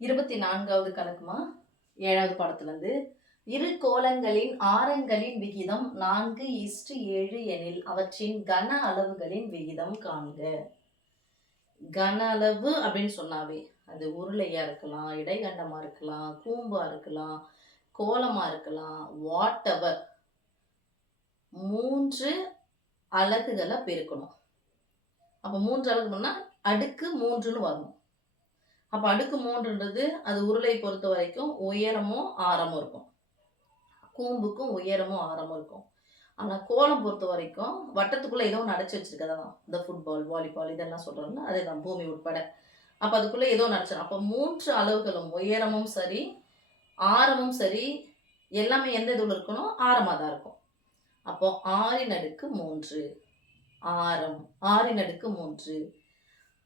24வது கணக்குமா 7வது பாடத்திலிருந்து இரு கோளங்களின் ஆரங்களின் விகிதம் 4:7 எனில் அவற்றின் கன அளவுகளின் விகிதம் காண்க. கன அளவு அப்படின்னு சொன்னாவே அது உருளையா இருக்கலாம், இடைகண்டமா இருக்கலாம், கூம்பா இருக்கலாம், கோலமா இருக்கலாம், வாட் எவர் 3 அலகுகளை பெருக்கணும். அப்போ 3 அலகுன்னா அடுக்கு 3ன்னு வரணும். அப்போ அடுக்கு 3ன்றது அது உருளை பொறுத்த வரைக்கும் உயரமும் ஆரமும் இருக்கும், கூம்புக்கும் உயரமும் ஆரமும் இருக்கும். ஆனால் கோலம் பொறுத்த வரைக்கும் வட்டத்துக்குள்ளே ஏதோ ஒன்று அடைச்சி வச்சிருக்கதான் இந்த ஃபுட்பால், வாலிபால் இதெல்லாம் சொல்கிறோம்ல, அதுதான் பூமி உட்பட. அப்போ அதுக்குள்ளே ஏதோ நடிச்சிடும். அப்போ 3 அளவுகளும் உயரமும் சரி ஆரமும் சரி எல்லாமே எந்த இதில் இருக்கணும், ஆரமாக தான் இருக்கும். அப்போ 6/3 ஆரம் 6/3.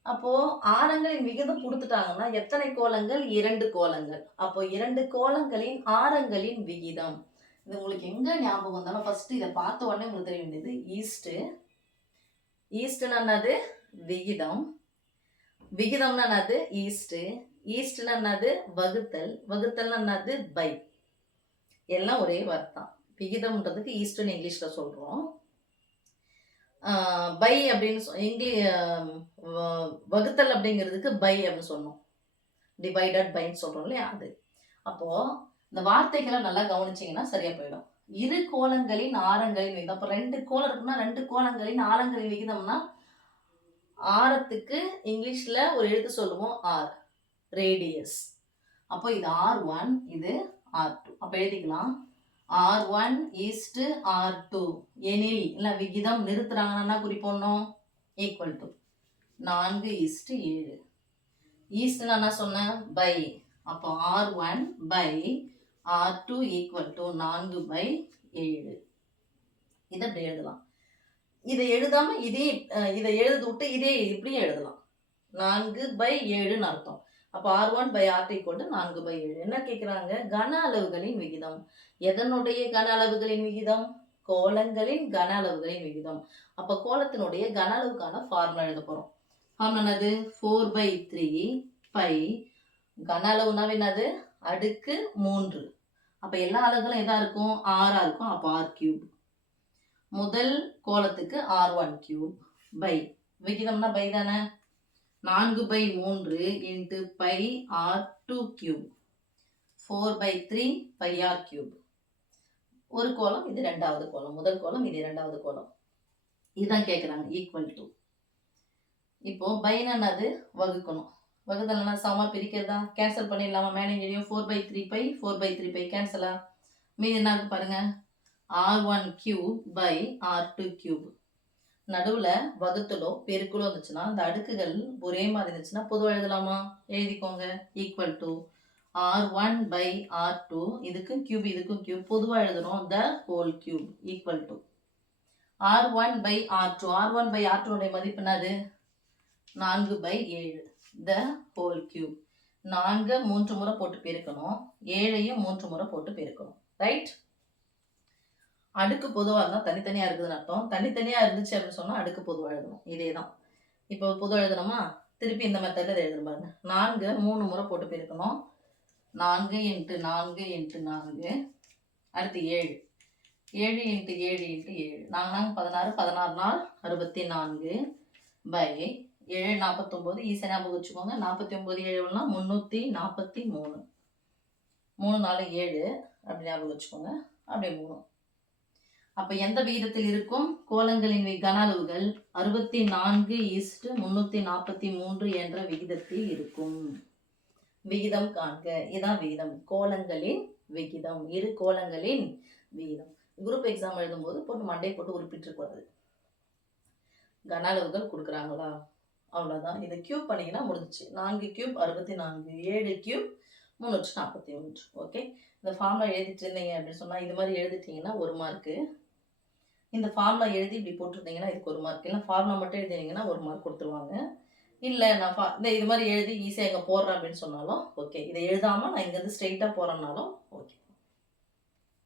அப்போ ஆரங்களின் விகிதம் கொடுத்துட்டாங்கன்னா எத்தனை கோலங்கள்? 2 கோலங்கள். அப்போ 2 கோலங்களின் ஆரங்களின் விகிதம். இது உங்களுக்கு எங்க ஞாபகம் வந்தாலும் ஃபர்ஸ்ட் இதை பார்த்த உடனே உங்களுக்கு தெரிய வேண்டியது ஈஸ்ட். ஈஸ்ட்னா என்னது? விகிதம். விகிதம்னா என்னது? ஈஸ்ட். ஈஸ்ட்னா என்னது? வகுத்தல். வகுத்தல்னா என்னது? பை. எல்லாம் ஒரே வார்த்தை தான். விகிதம்ன்றதுக்கு ஈஸ்ட்னு இங்கிலீஷ்ல சொல்றோம். பை அப்படின்னு வகுத்தல் அப்படிங்கிறதுக்கு பை அப்படின்னு சொன்னோம். டிவைடட் பைன்னு சொல்றோம் இல்லையா, அது. அப்போ இந்த வார்த்தைகளை நல்லா கவனிச்சிங்கன்னா சரியா போயிடும். இரு கோலங்களின் ஆரங்களின் விகிதம். அப்போ 2 கோலம் இருக்குன்னா 2 கோலங்களின் ஆரங்களின் விகிதம்னா ஆரத்துக்கு இங்கிலீஷ்ல ஒரு எழுத்து சொல்லுவோம் ஆர், ரேடியஸ். அப்போ இது R1, இது R2. அப்போ எழுதிக்கலாம் R1 R2 எனில் இல்லை விகிதம் நிறுத்துறாங்கன்னா குறிப்போம் ஈக்குவல் டு 4:7. ஈஸ்ட்னா என்ன சொன்னேன்? பை. அப்போ R1 by R2 equal to 4/7. இதை அப்படி எழுதலாம். இதை எழுதாம இதை எழுத விட்டு இதே இப்படியும் எழுதலாம். 4/7ன்னு அர்த்தம். அப்போ R1 by R2 equal to 4/7. என்ன கேட்குறாங்க? கன அளவுகளின் விகிதம். எதனுடைய கன அளவுகளின் விகிதம்? கோலங்களின் கன அளவுகளின் விகிதம். அப்போ கோலத்தினுடைய கன அளவுக்கான ஃபார்முலா எழுத போகிறோம். ஃபார்முலா என்னது? 4/3 பை. கன அளவுனாவே என்னது? அடுக்கு 3. அப்போ எல்லா அலகுகளும் எதா இருக்கும்? 6 இருக்கும். அப்போ R3. முதல் கோலத்துக்கு R1³ பை. விகிதம்னா பை தானே? 4/3 into pi R2³ 4/3 by R3. ஒரு கோலம், இது 2வது கோலம். முதல் கோலம், இது 2வது கோலம். இதுதான் கேட்குறாங்க. Equal to. இப்போ பைனா என்னது? வகுக்கணும். வகுத்தல்னா சமமா பிரிக்கிறதா? கேன்சல் பண்ணிடலாமா? மேனேஜரையும் 4/3 பை 4/3 பை கேன்சலா? மீது என்ன இருக்கு பாருங்க, R1³ பை R2³. நடுவில் வகுத்தலோ பெருக்கலோ இருந்துச்சுன்னா அந்த அடுக்குகள் ஒரே மாதிரி இருந்துச்சுன்னா பொதுவாக எழுதலாமா? எழுதிக்கோங்க. Equal to R1 by R2, இதுக்கும் கியூப் இதுக்கும் கியூப், பொதுவாக எழுதுறோம் the whole cube. Equal to R1 by R2. R1 by R2 மதிப்பு என்னது? 4/7. த ஹோல் கியூப். 4 3 முறை போட்டு பெருக்கணும், 7ஐயும் 3 முறை போட்டு பெருக்கணும். ரைட்? அடுக்கு பொதுவாக இருந்தால் தனித்தனியாக இருக்குதுன்னு அர்த்தம். தனித்தனியாக இருந்துச்சு அப்படின்னு சொன்னால் அடுக்கு பொதுவாக எழுதணும். இதே தான். இப்போ பொதுவாக எழுதணுமா? திருப்பி இந்த மெத்தடில் இதை எழுதணும் பாருங்க. 4 3 முறை போட்டு பெருக்கணும். 4 × 4 × 4. அடுத்து 7. 7 × 7 × 7. 4 16, 16 நாள் 64 பை 7 49. ஈஸியாக ஞாபகம் வச்சுக்கோங்க. 49 7னா 343. 3 4 7 அப்படி ஞாபகம் வச்சுக்கோங்க. அப்படியே 3. அப்போ எந்த விகிதத்தில் இருக்கும்? கோலங்களின் கன அளவுகள் 64:343 என்ற விகிதத்தில் இருக்கும். விகிதம் காண்க. இதான் விகிதம். கோலங்களின் விகிதம். இரு கோலங்களின் விகிதம். குரூப் எக்ஸாம் எழுதும்போது போட்டு மண்டை போட்டு உருப்பிட்டுருக்கூடாது. கன அளவுகள் கொடுக்குறாங்களா, அவ்வளோதான். இதை கியூப் பண்ணிங்கன்னா முடிஞ்சிச்சு. 4³ 64, 7³ 341. ஓகே, இந்த ஃபார்முலா எழுதிட்டு இருந்தீங்க அப்படின்னு சொன்னால் இது மாதிரி எழுதிட்டீங்கன்னா 1 மார்க்கு. இந்த ஃபார்முலா எழுதி இப்படி போட்டிருந்தீங்கன்னா இதுக்கு 1 மார்க். இல்லை ஃபார்முலா மட்டும் எழுதினீங்கன்னா 1 மார்க் கொடுத்துருவாங்க. இல்லை நான் இது மாதிரி எழுதி ஈஸியாக எங்கே போடுறேன் அப்படின்னு சொன்னாலும் ஓகே. இதை எழுதாமல் நான் இங்கேருந்து ஸ்ட்ரெயிட்டாக போகிறேன்னாலும்